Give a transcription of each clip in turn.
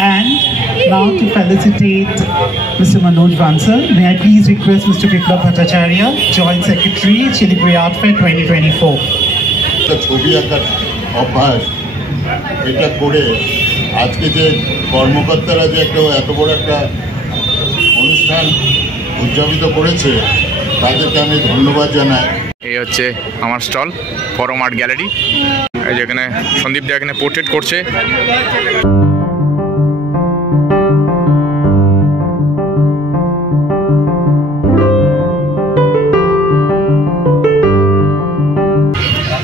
And now to felicitate Mr. Manoj Bansal, may I please request Mr. Biplab Bhattacharya, Joint Secretary, Siliguri Art Fair 2024. ছবি আঁকার অভ্যাস এটা করে আজকে যে কর্মকর্তারা যে একটা এত বড় একটা অনুষ্ঠান উদযাপিত করেছে তাদেরকে আমি ধন্যবাদ জানাই। এই হচ্ছে আমার স্টল পরম আর্ট গ্যালারি। এই যেখানে সন্দীপ দা এখানে পোর্ট্রেট করছে।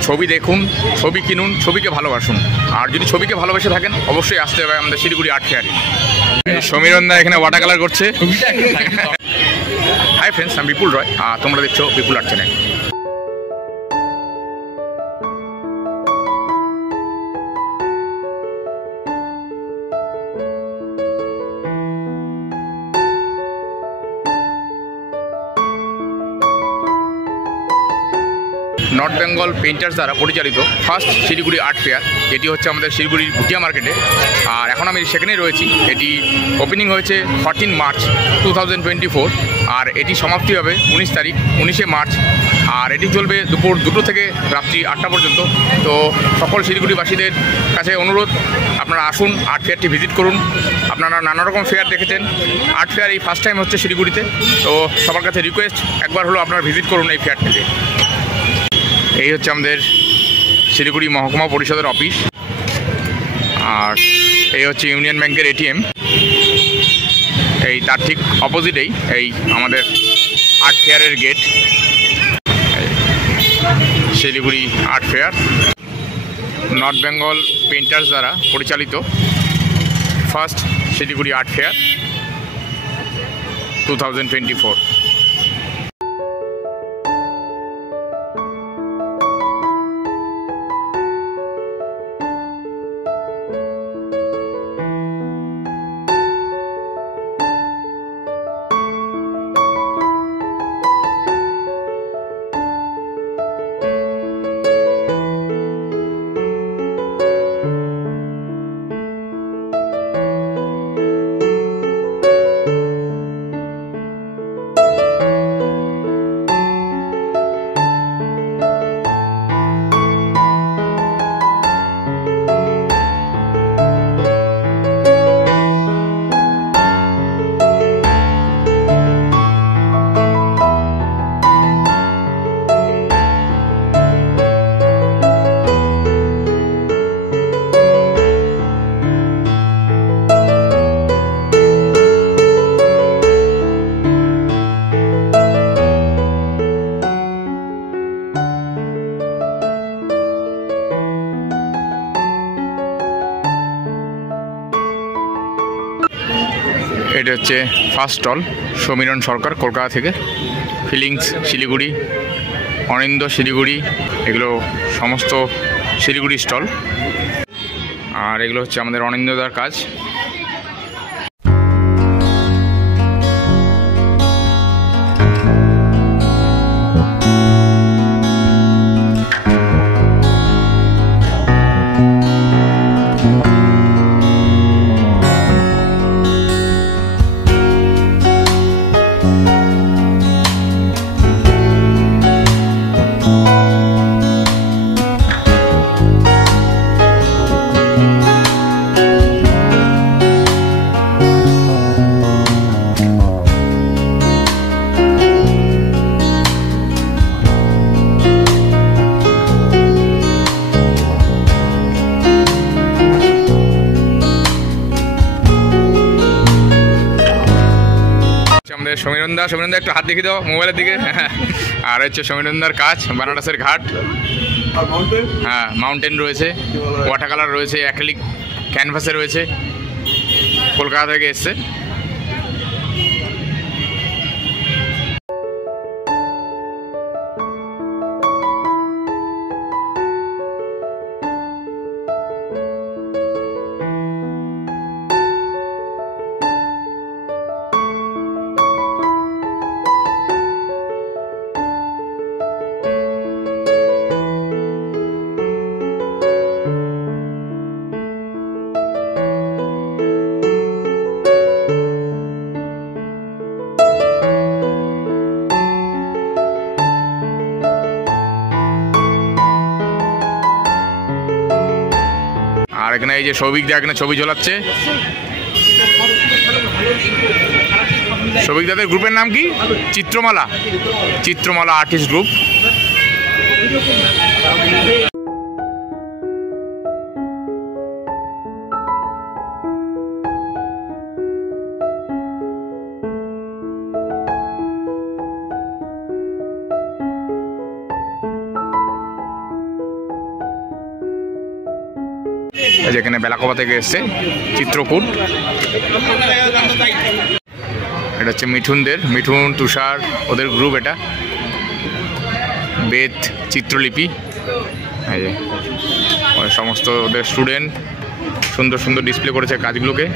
ছবি দেখুন, ছবি কিনুন, ছবিকে ভালোবাসুন। আর যদি ছবিকে ভালোবেসে থাকেন অবশ্যই আসতে হবে আমাদের শিলিগুড়ি আর্ট ফেয়ারে। সমীরণ দা এখানে ওয়াটার কালার করছে। হাই ফ্রেন্ডস, আমি বিপুল রয়, আর তোমরা দেখছো Bipul art channel. North Bengal painters দ্বারা পরিচালিত ফার্স্ট শিলিগুড়ি আর্ট ফেয়ার। এটি হচ্ছে আমাদের শিলিগুড়ির ভুটিয়া মার্কেটে, আর এখন আমি সেখানেই রয়েছি। এটি ওপেনিং হয়েছে 14 মার্চ 2024, আর এটি সমাপ্তি হবে 19 তারিখ 19শে মার্চ। আর এটি চলবে দুপুর 2টো থেকে রাত্রি 8টা পর্যন্ত। তো সকল শিলিগুড়িবাসীদের কাছে অনুরোধ, আপনারা আসুন, আর্ট ফেয়ারটি ভিজিট করুন। আপনারা নানা রকম ফেয়ার দেখেছেন, আর্ট ফেয়ার এই ফার্স্ট টাইম হচ্ছে শিলিগুড়িতে। তো সবার কাছে রিকোয়েস্ট, একবার হলো আপনারা ভিজিট করুন এই ফেয়ারটিতে। এই হচ্ছে আমাদের শিলিগুড়ি মহকুমা পরিষদের অফিস, আর এই হচ্ছে ইউনিয়ন ব্যাংকের এটিএম। এই তার ঠিক অপোজিটেই এই আমাদের আর্ট ফেয়ারের gate. Siliguri art fair north Bengal painters দ্বারা পরিচালিত ফার্স্ট শিলিগুড়ি আর্ট ফেয়ার 2024। এটা হচ্ছে ফার্স্ট স্টল, সমীরণ সরকার কলকাতা থেকে। ফিলিংস শিলিগুড়ি, অনিন্দ শিলিগুড়ি, এগুলো সমস্ত শিলিগুড়ি স্টল। আর এগুলো হচ্ছে আমাদের অনিন্দদার কাজ। সমীরণদা একটু হাত দেখিয়ে দাও মোবাইলের দিকে। আর হচ্ছে সমীরণদার কাজ, বানারসের ঘাট। হ্যাঁ, মাউন্টেন রয়েছে, ওয়াটার কালার রয়েছে, অ্যাক্রিলিক ক্যানভাসে রয়েছে, কলকাতা থেকে এসছে। এই যে সৌভিক দা এখানে ছবি ঝোলাচ্ছে। সৌভিক দাদের গ্রুপের নাম কি? চিত্রমালা, চিত্রমালা আর্টিস্ট গ্রুপ। যেখানে বেলাকোবা থেকে এসছে চিত্রকূট। এটা হচ্ছে মিঠুনদের, মিঠুন তুষার ওদের গ্রুপ। এটা বেদ চিত্রলিপি, এই যে সমস্ত ওদের স্টুডেন্ট সুন্দর সুন্দর ডিসপ্লে করেছে কাজগুলোকে।